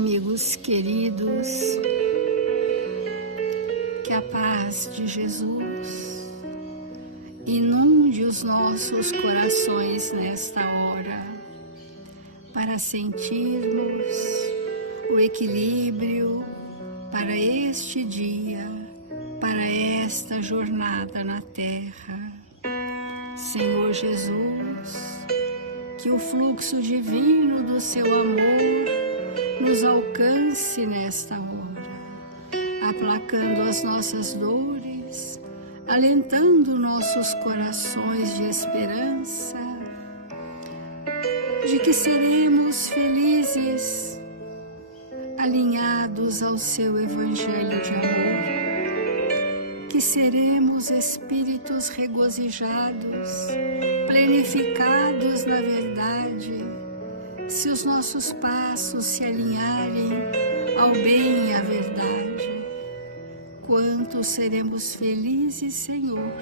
Amigos queridos, que a paz de Jesus inunde os nossos corações nesta hora, para sentirmos o equilíbrio para este dia, para esta jornada na terra. Senhor Jesus, que o fluxo divino do seu amor nos alcance nesta hora, aplacando as nossas dores, alentando nossos corações de esperança, de que seremos felizes, alinhados ao seu evangelho de amor, que seremos espíritos regozijados, plenificados na verdade, se os nossos passos se alinharem ao bem e à verdade. Quanto seremos felizes, Senhor,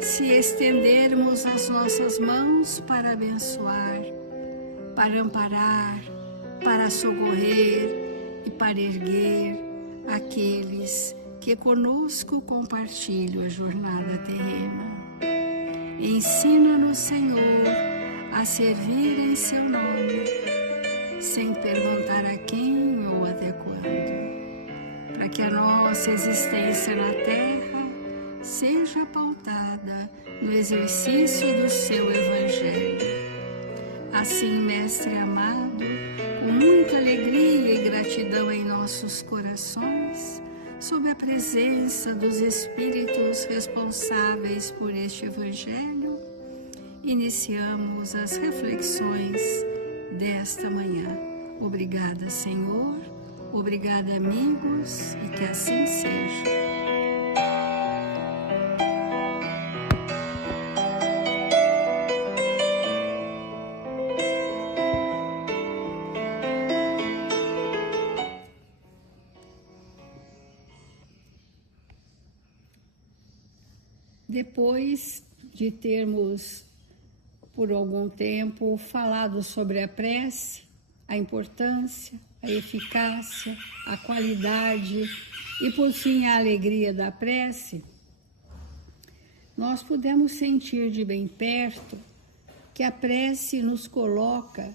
se estendermos as nossas mãos para abençoar, para amparar, para socorrer e para erguer aqueles que conosco compartilham a jornada terrena. Ensina-nos, Senhor, a servir em seu nome, sem perguntar a quem ou até quando, para que a nossa existência na terra seja pautada no exercício do seu evangelho. Assim, Mestre amado, com muita alegria e gratidão em nossos corações, sob a presença dos Espíritos responsáveis por este Evangelho, iniciamos as reflexões desta manhã. Obrigada, Senhor, obrigada, amigos, e que assim seja. Depois de termos, por algum tempo, falado sobre a prece, a importância, a eficácia, a qualidade e, por fim, a alegria da prece, nós pudemos sentir de bem perto que a prece nos coloca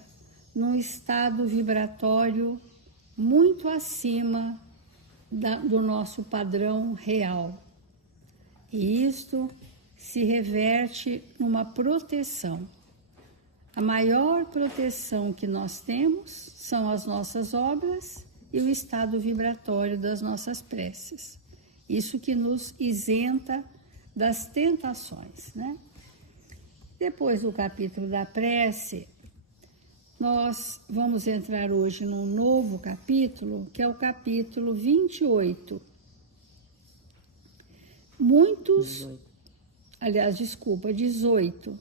num estado vibratório muito acima do nosso padrão real. E isto se reverte numa proteção. A maior proteção que nós temos são as nossas obras e o estado vibratório das nossas preces. Isso que nos isenta das tentações, né? Depois do capítulo da prece, nós vamos entrar hoje num novo capítulo, que é o capítulo 28. 18.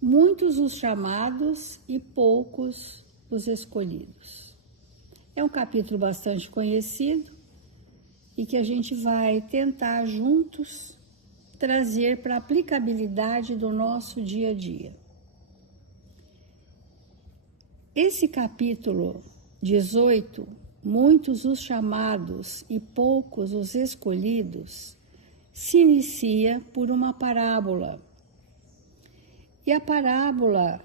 Muitos os chamados e poucos os escolhidos. É um capítulo bastante conhecido e que a gente vai tentar juntos trazer para a aplicabilidade do nosso dia a dia. Esse capítulo 18, muitos os chamados e poucos os escolhidos, se inicia por uma parábola. E a parábola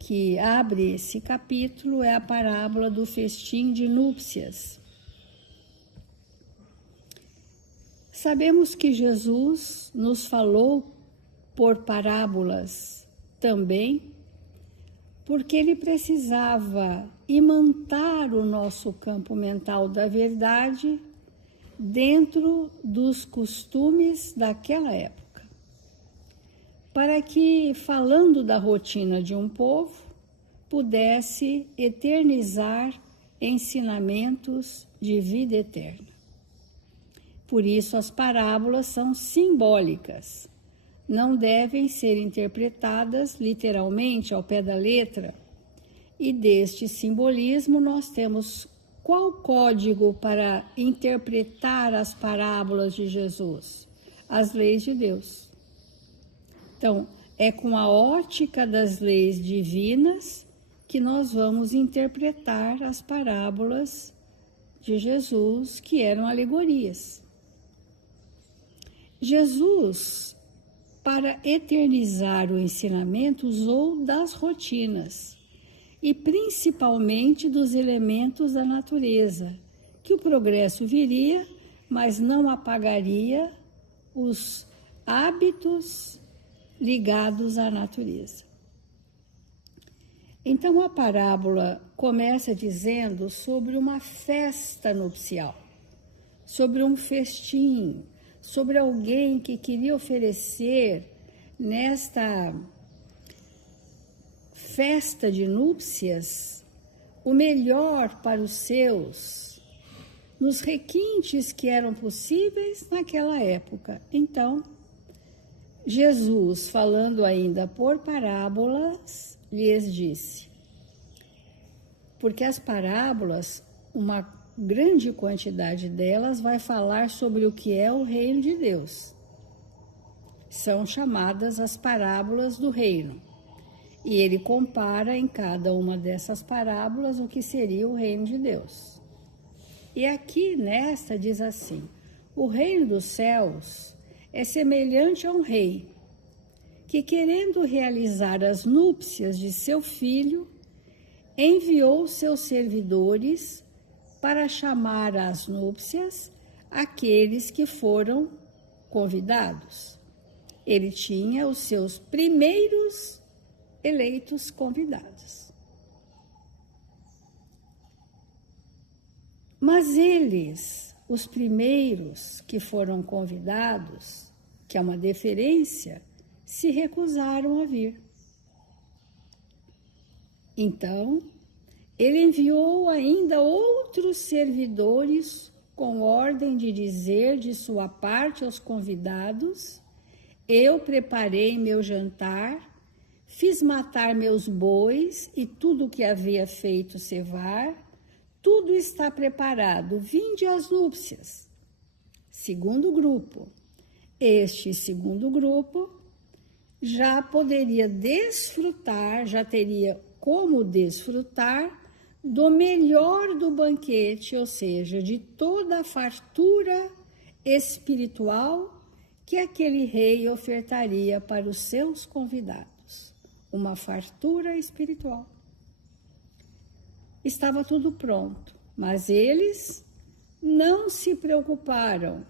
que abre esse capítulo é a parábola do festim de núpcias. Sabemos que Jesus nos falou por parábolas também, porque ele precisava imantar o nosso campo mental da verdade dentro dos costumes daquela época, para que, falando da rotina de um povo, pudesse eternizar ensinamentos de vida eterna. Por isso, as parábolas são simbólicas, não devem ser interpretadas literalmente ao pé da letra, e deste simbolismo nós temos qual código para interpretar as parábolas de Jesus? As leis de Deus. Então, é com a ótica das leis divinas que nós vamos interpretar as parábolas de Jesus, que eram alegorias. Jesus, para eternizar o ensinamento, usou das rotinas e principalmente dos elementos da natureza, que o progresso viria, mas não apagaria os hábitos ligados à natureza. Então a parábola começa dizendo sobre uma festa nupcial, sobre um festim, sobre alguém que queria oferecer nesta festa de núpcias o melhor para os seus, nos requintes que eram possíveis naquela época. Então, Jesus, falando ainda por parábolas, lhes disse, porque as parábolas, uma grande quantidade delas vai falar sobre o que é o reino de Deus. São chamadas as parábolas do reino. E ele compara em cada uma dessas parábolas o que seria o reino de Deus. E aqui nesta diz assim, o reino dos céus é semelhante a um rei, que querendo realizar as núpcias de seu filho, enviou seus servidores para chamar às núpcias aqueles que foram convidados. Ele tinha os seus primeiros eleitos convidados. Mas eles, os primeiros que foram convidados, que é uma deferência, se recusaram a vir. Então, ele enviou ainda outros servidores com ordem de dizer de sua parte aos convidados, eu preparei meu jantar, fiz matar meus bois e tudo o que havia feito cevar, tudo está preparado, vinde às núpcias. Segundo grupo. Este segundo grupo já poderia desfrutar, já teria como desfrutar do melhor do banquete, ou seja, de toda a fartura espiritual que aquele rei ofertaria para os seus convidados. Uma fartura espiritual. Estava tudo pronto, mas eles não se preocuparam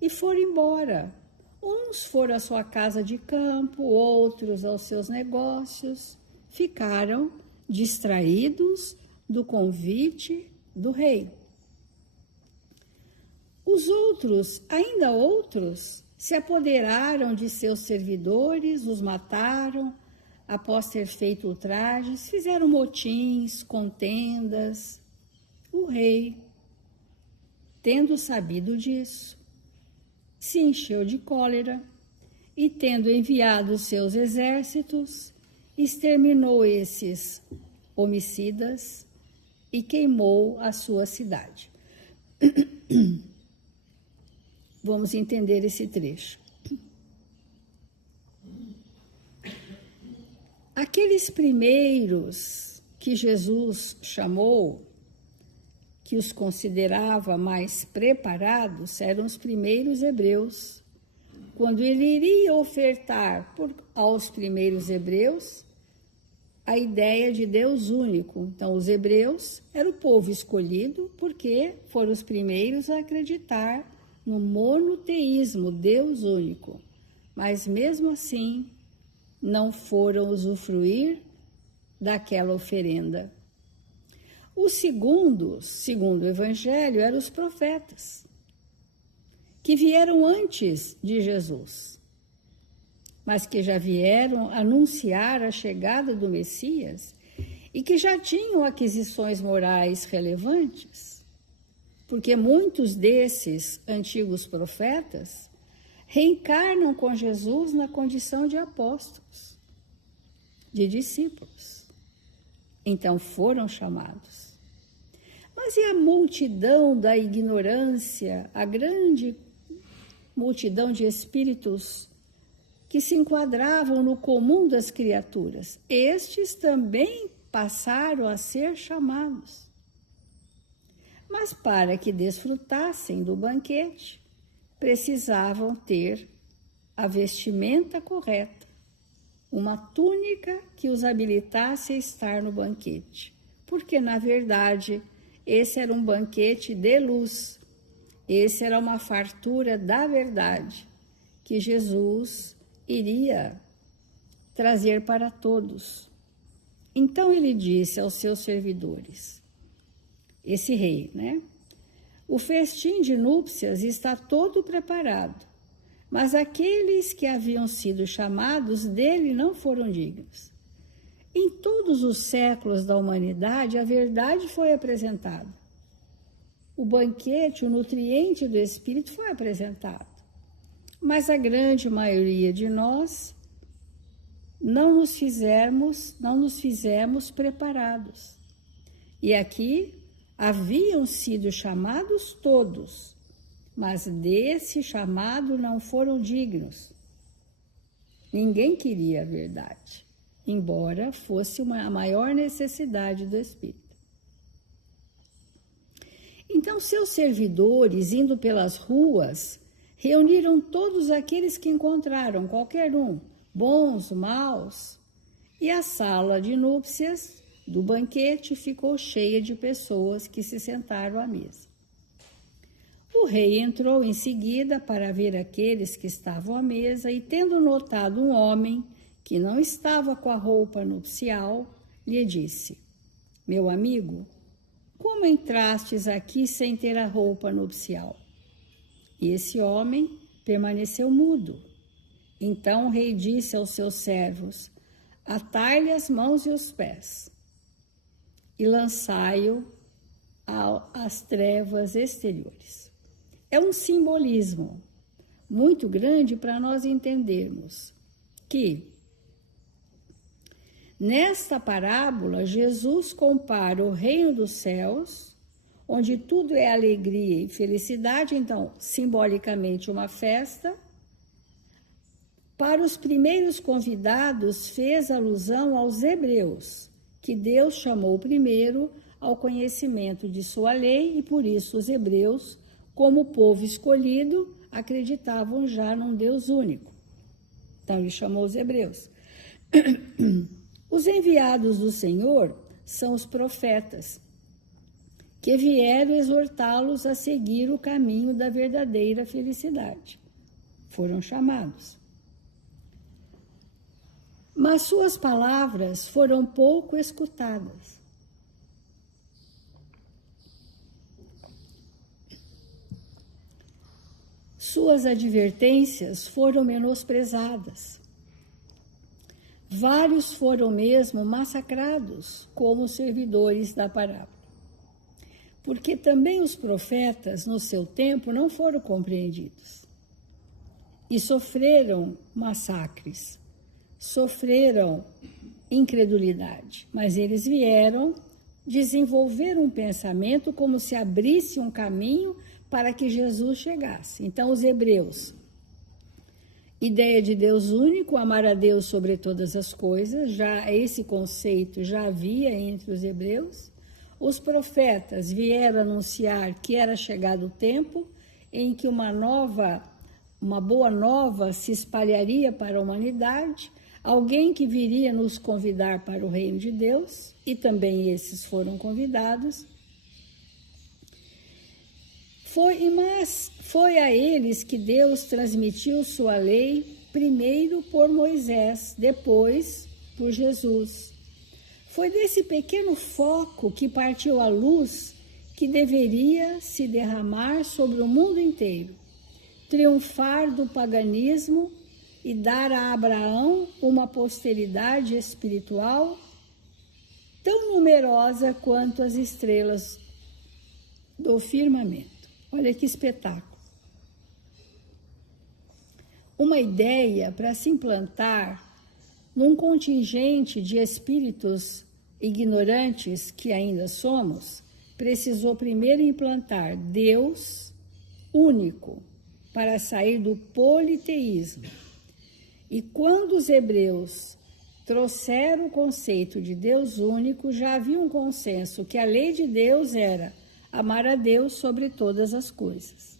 e foram embora. Uns foram à sua casa de campo, outros aos seus negócios, ficaram distraídos do convite do rei. Os outros, ainda outros, se apoderaram de seus servidores, os mataram, após ter feito ultrajes, fizeram motins, contendas. O rei, tendo sabido disso, se encheu de cólera e, tendo enviado seus exércitos, exterminou esses homicidas e queimou a sua cidade. Vamos entender esse trecho. Aqueles primeiros que Jesus chamou, que os considerava mais preparados, eram os primeiros hebreus. Quando ele iria ofertar aos primeiros hebreus a ideia de Deus único. Então, os hebreus eram o povo escolhido porque foram os primeiros a acreditar no monoteísmo, Deus único. Mas, mesmo assim, não foram usufruir daquela oferenda. Os segundos, segundo o Evangelho, eram os profetas, que vieram antes de Jesus, mas que já vieram anunciar a chegada do Messias e que já tinham aquisições morais relevantes, porque muitos desses antigos profetas reencarnam com Jesus na condição de apóstolos, de discípulos. Então foram chamados. Mas e a multidão da ignorância, a grande multidão de espíritos que se enquadravam no comum das criaturas. Estes também passaram a ser chamados. Mas para que desfrutassem do banquete, precisavam ter a vestimenta correta, uma túnica que os habilitasse a estar no banquete, porque, na verdade, esse era um banquete de luz, esse era uma fartura da verdade, que Jesus iria trazer para todos. Então ele disse aos seus servidores, esse rei, né? O festim de núpcias está todo preparado, mas aqueles que haviam sido chamados dele não foram dignos. Em todos os séculos da humanidade, a verdade foi apresentada. O banquete, o nutriente do Espírito foi apresentado. Mas a grande maioria de nós não nos fizemos preparados. E aqui haviam sido chamados todos, mas desse chamado não foram dignos. Ninguém queria a verdade, embora fosse a maior necessidade do Espírito. Então, seus servidores, indo pelas ruas, reuniram todos aqueles que encontraram, qualquer um, bons, maus, e a sala de núpcias do banquete ficou cheia de pessoas que se sentaram à mesa. O rei entrou em seguida para ver aqueles que estavam à mesa e, tendo notado um homem que não estava com a roupa nupcial, lhe disse: Meu amigo, como entrastes aqui sem ter a roupa nupcial? E esse homem permaneceu mudo. Então o rei disse aos seus servos: Atai-lhe as mãos e os pés e lançai-o às trevas exteriores. É um simbolismo muito grande para nós entendermos que, nesta parábola, Jesus compara o reino dos céus, onde tudo é alegria e felicidade, então, simbolicamente, uma festa. Para os primeiros convidados, fez alusão aos hebreus, que Deus chamou primeiro ao conhecimento de sua lei, e por isso os hebreus, como povo escolhido, acreditavam já num Deus único. Então ele chamou os hebreus. Os enviados do Senhor são os profetas, que vieram exortá-los a seguir o caminho da verdadeira felicidade. Foram chamados. Mas suas palavras foram pouco escutadas. Suas advertências foram menosprezadas. Vários foram mesmo massacrados como servidores da parábola. Porque também os profetas, no seu tempo, não foram compreendidos. E sofreram massacres, sofreram incredulidade. Mas eles vieram desenvolver um pensamento como se abrisse um caminho para que Jesus chegasse. Então, os hebreus, ideia de Deus único, amar a Deus sobre todas as coisas, já esse conceito já havia entre os hebreus. Os profetas vieram anunciar que era chegado o tempo em que uma boa nova se espalharia para a humanidade, alguém que viria nos convidar para o reino de Deus, e também esses foram convidados. Foi a eles que Deus transmitiu sua lei, primeiro por Moisés, depois por Jesus. Foi desse pequeno foco que partiu a luz que deveria se derramar sobre o mundo inteiro, triunfar do paganismo e dar a Abraão uma posteridade espiritual tão numerosa quanto as estrelas do firmamento. Olha que espetáculo. Uma ideia para se implantar num contingente de espíritos ignorantes que ainda somos, precisou primeiro implantar Deus único para sair do politeísmo. E quando os hebreus trouxeram o conceito de Deus único, já havia um consenso que a lei de Deus era amar a Deus sobre todas as coisas.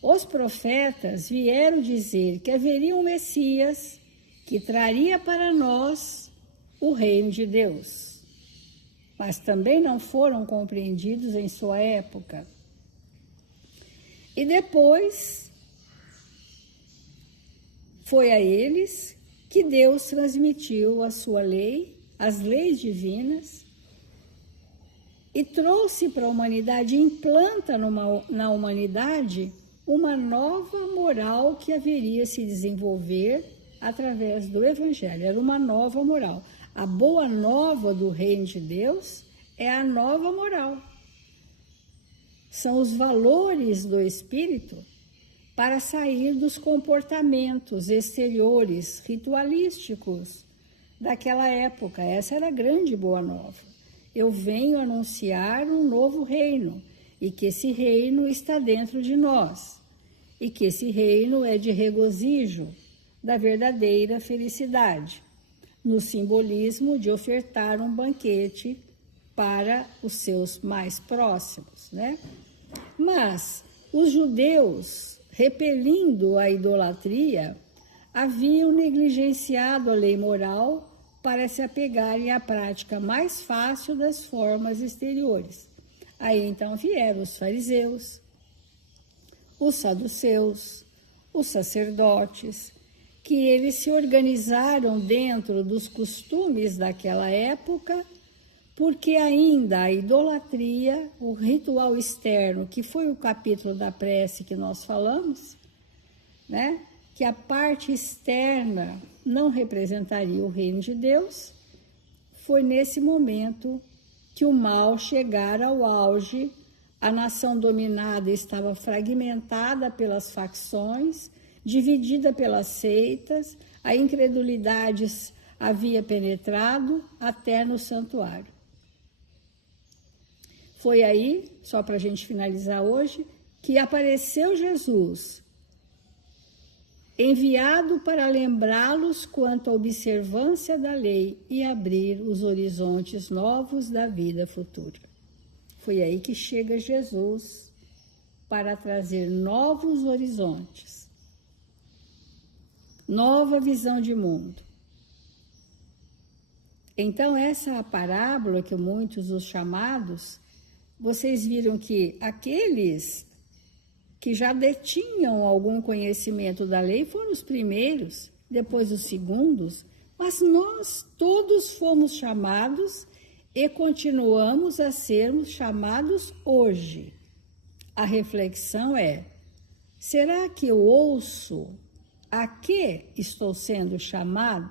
Os profetas vieram dizer que haveria um Messias que traria para nós o reino de Deus, mas também não foram compreendidos em sua época. E depois foi a eles que Deus transmitiu a sua lei, as leis divinas, e trouxe para a humanidade, implanta na humanidade uma nova moral que haveria se desenvolver através do Evangelho. Era uma nova moral. A boa nova do reino de Deus é a nova moral. São os valores do Espírito para sair dos comportamentos exteriores, ritualísticos daquela época. Essa era a grande boa nova. Eu venho anunciar um novo reino, e que esse reino está dentro de nós, e que esse reino é de regozijo, da verdadeira felicidade, no simbolismo de ofertar um banquete para os seus mais próximos, né? Mas os judeus, repelindo a idolatria, haviam negligenciado a lei moral para se apegarem à prática mais fácil das formas exteriores. Aí então vieram os fariseus, os saduceus, os sacerdotes, que eles se organizaram dentro dos costumes daquela época, porque ainda a idolatria, o ritual externo, que foi o capítulo da prece que nós falamos, né? Que a parte externa não representaria o reino de Deus, foi nesse momento que o mal chegara ao auge. A nação dominada estava fragmentada pelas facções, dividida pelas seitas, a incredulidade havia penetrado até no santuário. Foi aí, só para a gente finalizar hoje, que apareceu Jesus, enviado para lembrá-los quanto à observância da lei e abrir os horizontes novos da vida futura. Foi aí que chega Jesus para trazer novos horizontes, nova visão de mundo. Então, essa parábola, que muitos os chamados, vocês viram que aqueles que já detinham algum conhecimento da lei foram os primeiros, depois os segundos, mas nós todos fomos chamados e continuamos a sermos chamados hoje. A reflexão é: será que eu ouço a que estou sendo chamado?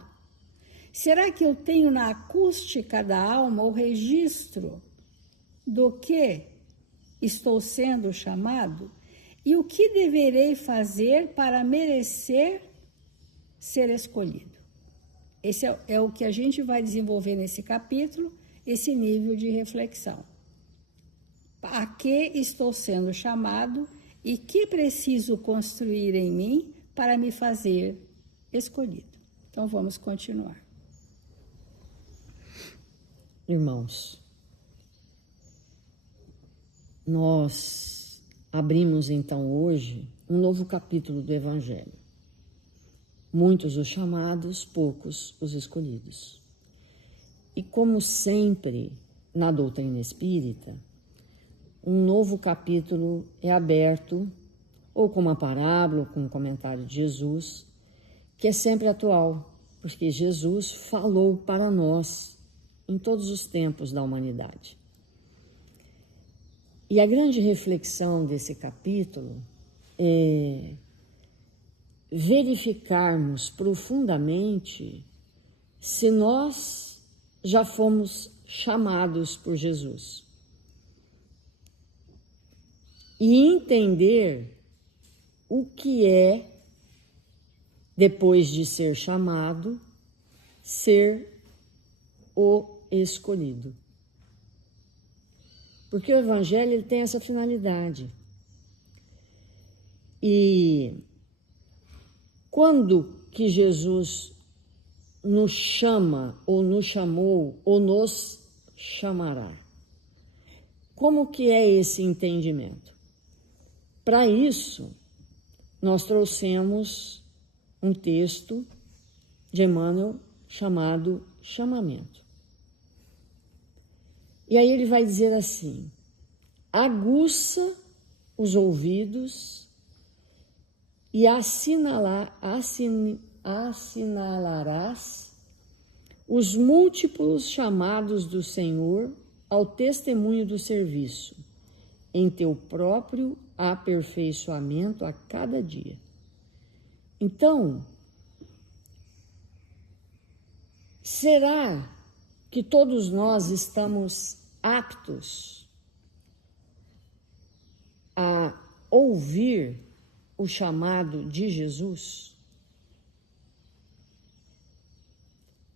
Será que eu tenho na acústica da alma o registro do que estou sendo chamado? E o que deverei fazer para merecer ser escolhido? Esse é o que a gente vai desenvolver nesse capítulo, esse nível de reflexão. A que estou sendo chamado e que preciso construir em mim para me fazer escolhido? Então vamos continuar. Irmãos, nós abrimos então hoje um novo capítulo do Evangelho. Muitos os chamados, poucos os escolhidos. E como sempre na doutrina espírita, um novo capítulo é aberto, ou com uma parábola, ou com um comentário de Jesus, que é sempre atual, porque Jesus falou para nós em todos os tempos da humanidade. E a grande reflexão desse capítulo é verificarmos profundamente se nós já fomos chamados por Jesus. E entender o que é, depois de ser chamado, ser o escolhido. Porque o Evangelho ele tem essa finalidade. E Quando que Jesus nos chama, ou nos chamou, ou nos chamará? Como que é esse entendimento? Para isso, nós trouxemos um texto de Emmanuel chamado Chamamento. E aí ele vai dizer assim: aguça os ouvidos e assinalarás os múltiplos chamados do Senhor ao testemunho do serviço, em teu próprio aperfeiçoamento a cada dia. Então, será que todos nós estamos aptos a ouvir o chamado de Jesus?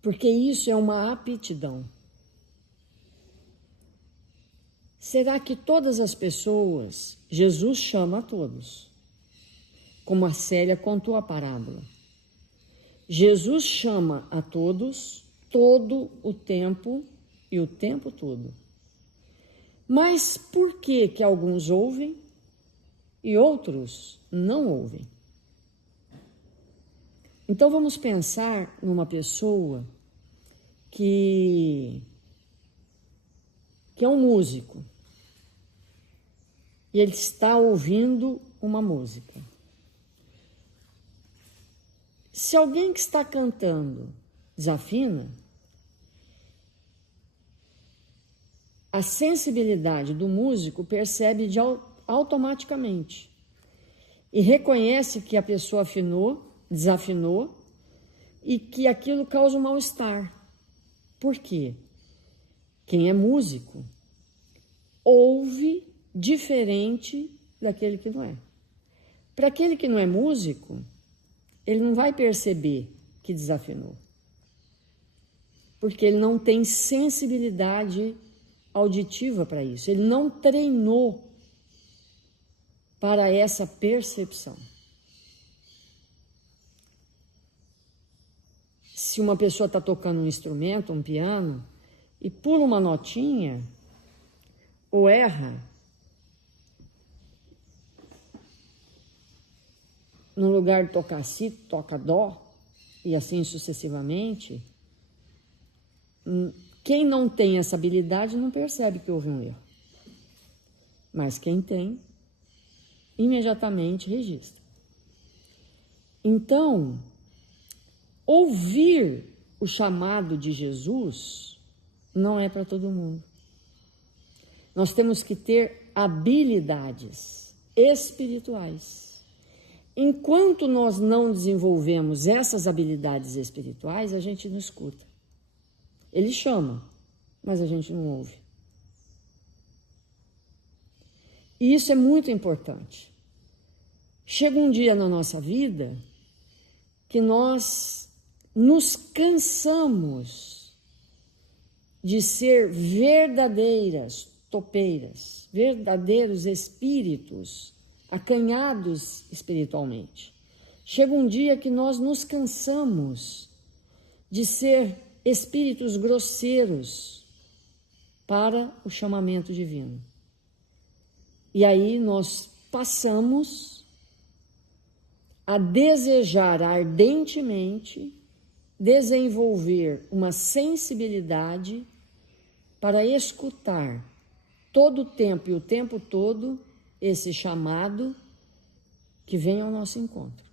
Porque isso é uma aptidão. Será que todas as pessoas, Jesus chama a todos, como a Célia contou a parábola. Jesus chama a todos, todo o tempo e o tempo todo. Mas por que que alguns ouvem e outros não ouvem? Então vamos pensar numa pessoa que é um músico e ele está ouvindo uma música. Se alguém que está cantando desafina, a sensibilidade do músico percebe automaticamente e reconhece que a pessoa desafinou e que aquilo causa um mal-estar. Por quê? Quem é músico ouve diferente daquele que não é. Para aquele que não é músico, ele não vai perceber que desafinou, porque ele não tem sensibilidade auditiva para isso, ele não treinou para essa percepção. Se uma pessoa está tocando um instrumento, um piano, e pula uma notinha, ou erra, no lugar de tocar si, toca dó, e assim sucessivamente, quem não tem essa habilidade não percebe que houve um erro. Mas quem tem, imediatamente registra. Então, ouvir o chamado de Jesus não é para todo mundo. Nós temos que ter habilidades espirituais. Enquanto nós não desenvolvemos essas habilidades espirituais, a gente não escuta. Ele chama, mas a gente não ouve. E isso é muito importante. Chega um dia na nossa vida que nós nos cansamos de ser verdadeiras topeiras, verdadeiros espíritos acanhados espiritualmente. Chega um dia que nós nos cansamos de ser espíritos grosseiros para o chamamento divino. E aí nós passamos a desejar ardentemente desenvolver uma sensibilidade para escutar todo o tempo e o tempo todo esse chamado que vem ao nosso encontro.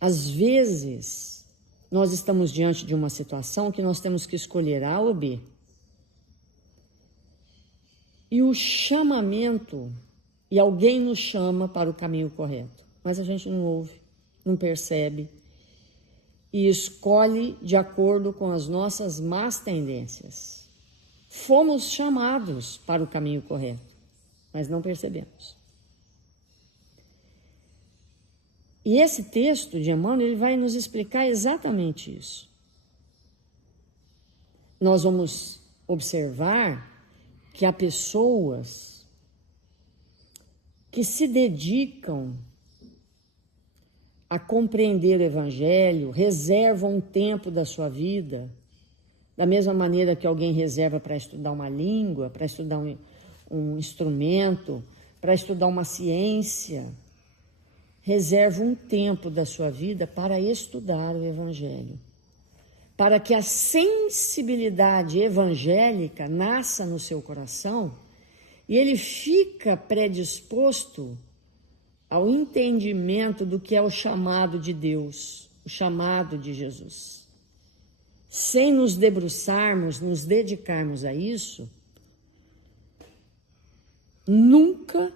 Às vezes, nós estamos diante de uma situação que nós temos que escolher A ou B. E o chamamento, e alguém nos chama para o caminho correto, mas a gente não ouve, não percebe, e escolhe de acordo com as nossas más tendências. Fomos chamados para o caminho correto, mas não percebemos. E esse texto de Emmanuel, ele vai nos explicar exatamente isso. Nós vamos observar que há pessoas que se dedicam a compreender o Evangelho, reservam um tempo da sua vida, da mesma maneira que alguém reserva para estudar uma língua, para estudar um instrumento, para estudar uma ciência, reserva um tempo da sua vida para estudar o Evangelho, para que a sensibilidade evangélica nasça no seu coração e ele fica predisposto ao entendimento do que é o chamado de Deus, o chamado de Jesus. Sem nos debruçarmos, nos dedicarmos a isso, nunca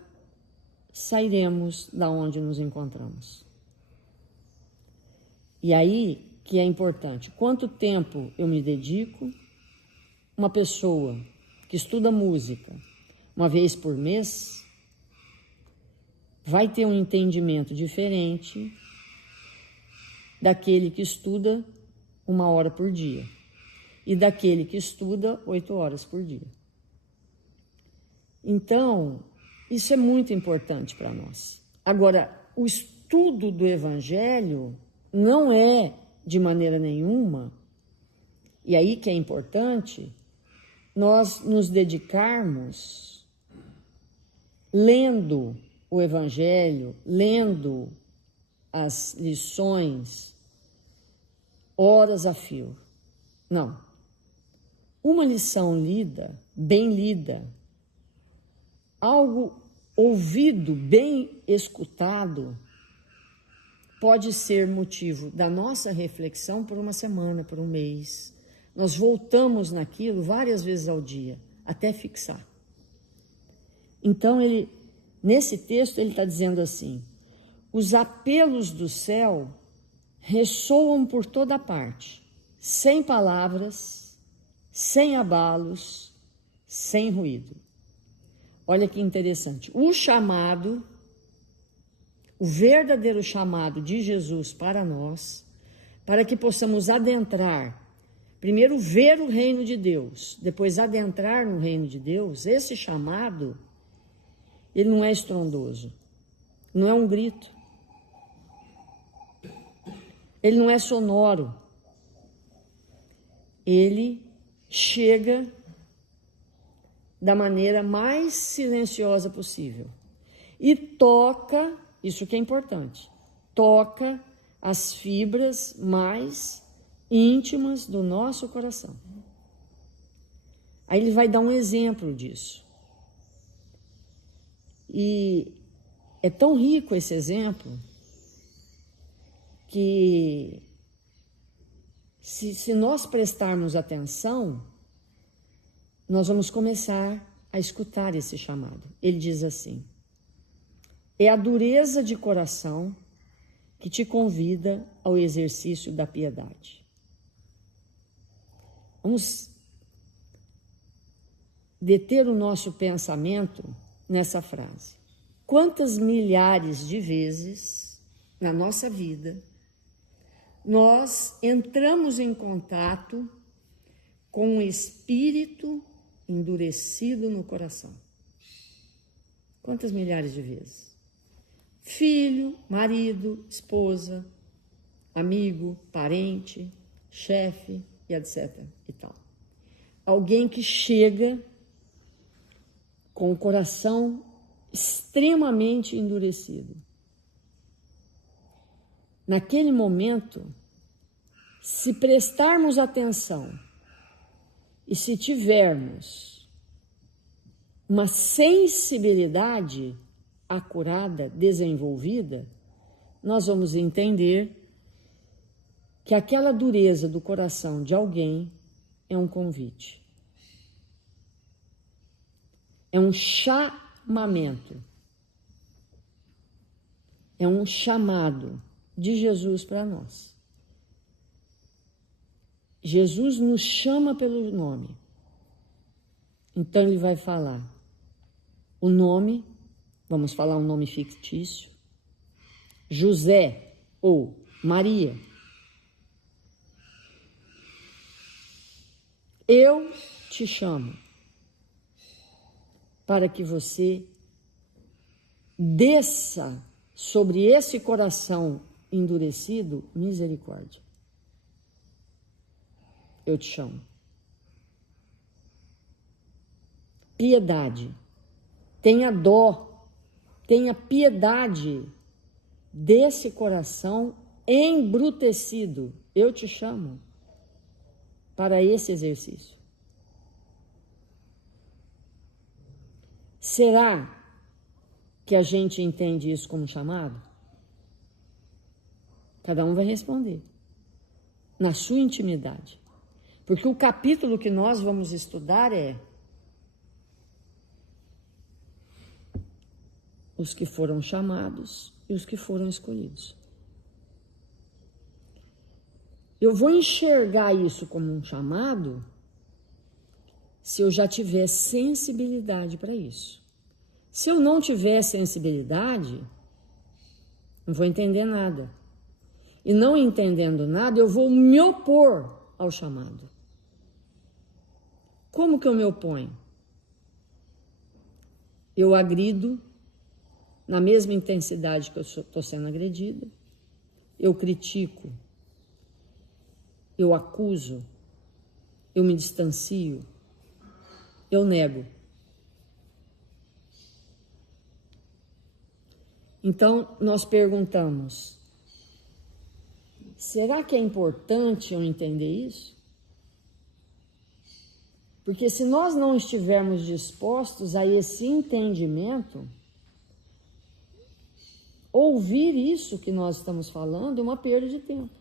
sairemos da onde nos encontramos. E aí que é importante, quanto tempo eu me dedico? Uma pessoa que estuda música uma vez por mês vai ter um entendimento diferente daquele que estuda 1 hora por dia e daquele que estuda 8 horas por dia. Então, isso é muito importante para nós. Agora, o estudo do Evangelho não é, de maneira nenhuma, e aí que é importante, nós nos dedicarmos lendo o Evangelho, lendo as lições, horas a fio. Não. Uma lição lida, bem lida, algo ouvido, bem escutado, pode ser motivo da nossa reflexão por uma semana, por um mês. Nós voltamos naquilo várias vezes ao dia, até fixar. Então, nesse texto, ele está dizendo assim: os apelos do céu ressoam por toda parte, sem palavras, sem abalos, sem ruído. Olha que interessante. O chamado, o verdadeiro chamado de Jesus para nós, para que possamos adentrar, primeiro ver o reino de Deus, depois adentrar no reino de Deus, esse chamado, ele não é estrondoso, não é um grito, ele não é sonoro, ele chega da maneira mais silenciosa possível e toca, isso que é importante, toca as fibras mais íntimas do nosso coração. Aí ele vai dar um exemplo disso. E é tão rico esse exemplo que se nós prestarmos atenção, nós vamos começar a escutar esse chamado. Ele diz assim: é a dureza de coração que te convida ao exercício da piedade. Vamos deter o nosso pensamento nessa frase. Quantas milhares de vezes na nossa vida nós entramos em contato com um espírito endurecido no coração? Quantas milhares de vezes? Filho, marido, esposa, amigo, parente, chefe e etc. e tal. Alguém que chega com o coração extremamente endurecido. Naquele momento, se prestarmos atenção e se tivermos uma sensibilidade acurada, desenvolvida, nós vamos entender que aquela dureza do coração de alguém é um convite. É um chamamento. É um chamado de Jesus para nós. Jesus nos chama pelo nome. Então ele vai falar o nome, vamos falar um nome fictício, José ou Maria. Eu te chamo para que você desça sobre esse coração endurecido misericórdia. Eu te chamo. Piedade. Tenha dó, tenha piedade desse coração embrutecido. Eu te chamo para esse exercício. Será que a gente entende isso como chamado? Cada um vai responder na sua intimidade. Porque o capítulo que nós vamos estudar é os que foram chamados e os que foram escolhidos. Eu vou enxergar isso como um chamado se eu já tiver sensibilidade para isso. Se eu não tiver sensibilidade, não vou entender nada. E não entendendo nada, eu vou me opor ao chamado. Como que eu me oponho? Eu agrido na mesma intensidade que eu estou sendo agredida. Eu critico. Eu acuso. Eu me distancio. Eu nego. Então, nós perguntamos, será que é importante eu entender isso? Porque se nós não estivermos dispostos a esse entendimento, ouvir isso que nós estamos falando é uma perda de tempo.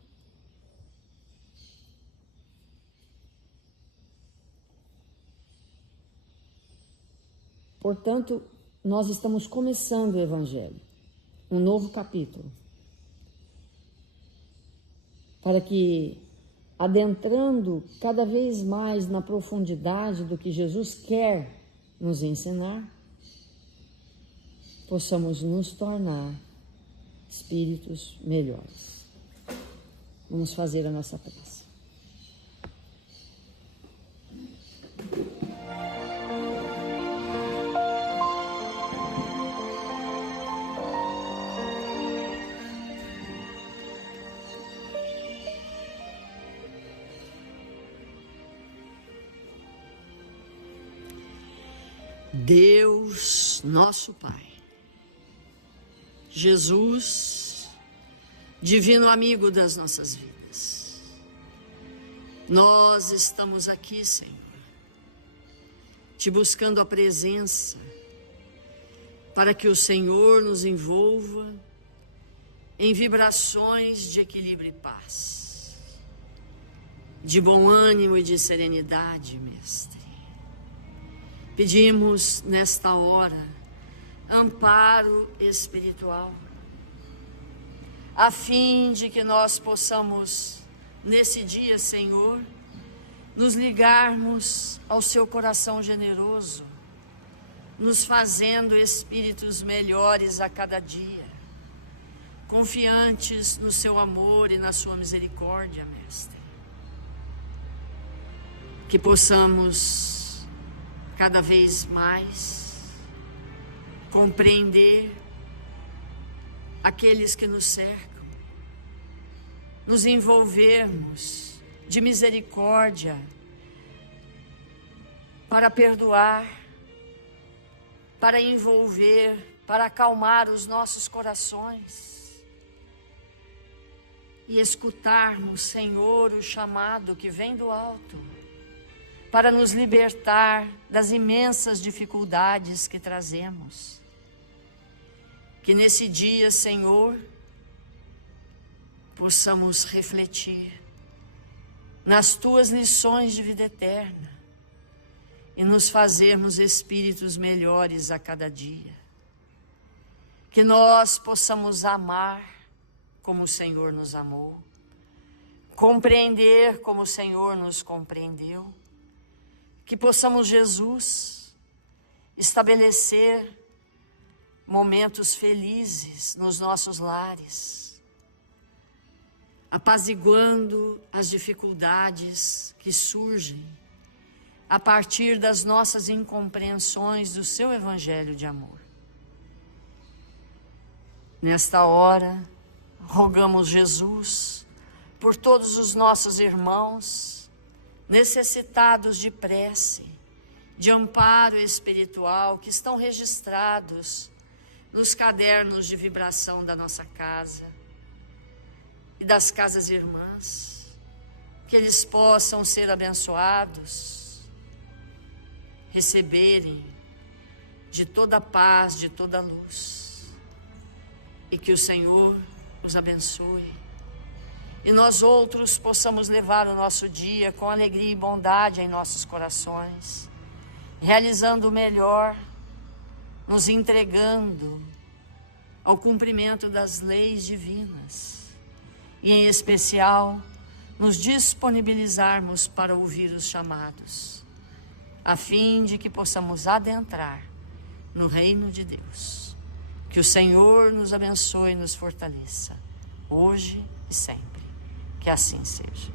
Portanto, nós estamos começando o Evangelho, um novo capítulo, para que, adentrando cada vez mais na profundidade do que Jesus quer nos ensinar, possamos nos tornar espíritos melhores. Vamos fazer a nossa prece. Deus, nosso Pai, Jesus, divino amigo das nossas vidas, nós estamos aqui, Senhor, te buscando a presença, para que o Senhor nos envolva em vibrações de equilíbrio e paz, de bom ânimo e de serenidade, Mestre. Pedimos nesta hora amparo espiritual, a fim de que nós possamos, nesse dia, Senhor, nos ligarmos ao seu coração generoso, nos fazendo espíritos melhores a cada dia, confiantes no seu amor e na sua misericórdia, Mestre. Que possamos cada vez mais compreender aqueles que nos cercam, nos envolvermos de misericórdia para perdoar, para envolver, para acalmar os nossos corações e escutarmos, Senhor, o chamado que vem do alto, para nos libertar das imensas dificuldades que trazemos. Que nesse dia, Senhor, possamos refletir nas tuas lições de vida eterna e nos fazermos espíritos melhores a cada dia. Que nós possamos amar como o Senhor nos amou, compreender como o Senhor nos compreendeu. Que possamos, Jesus, estabelecer momentos felizes nos nossos lares, apaziguando as dificuldades que surgem a partir das nossas incompreensões do seu Evangelho de amor. Nesta hora, rogamos Jesus por todos os nossos irmãos necessitados de prece, de amparo espiritual, que estão registrados nos cadernos de vibração da nossa casa e das casas irmãs, que eles possam ser abençoados, receberem de toda paz, de toda luz, e que o Senhor os abençoe. E nós outros possamos levar o nosso dia com alegria e bondade em nossos corações, realizando o melhor, nos entregando ao cumprimento das leis divinas e, em especial, nos disponibilizarmos para ouvir os chamados, a fim de que possamos adentrar no reino de Deus. Que o Senhor nos abençoe e nos fortaleça, hoje e sempre. Que assim seja.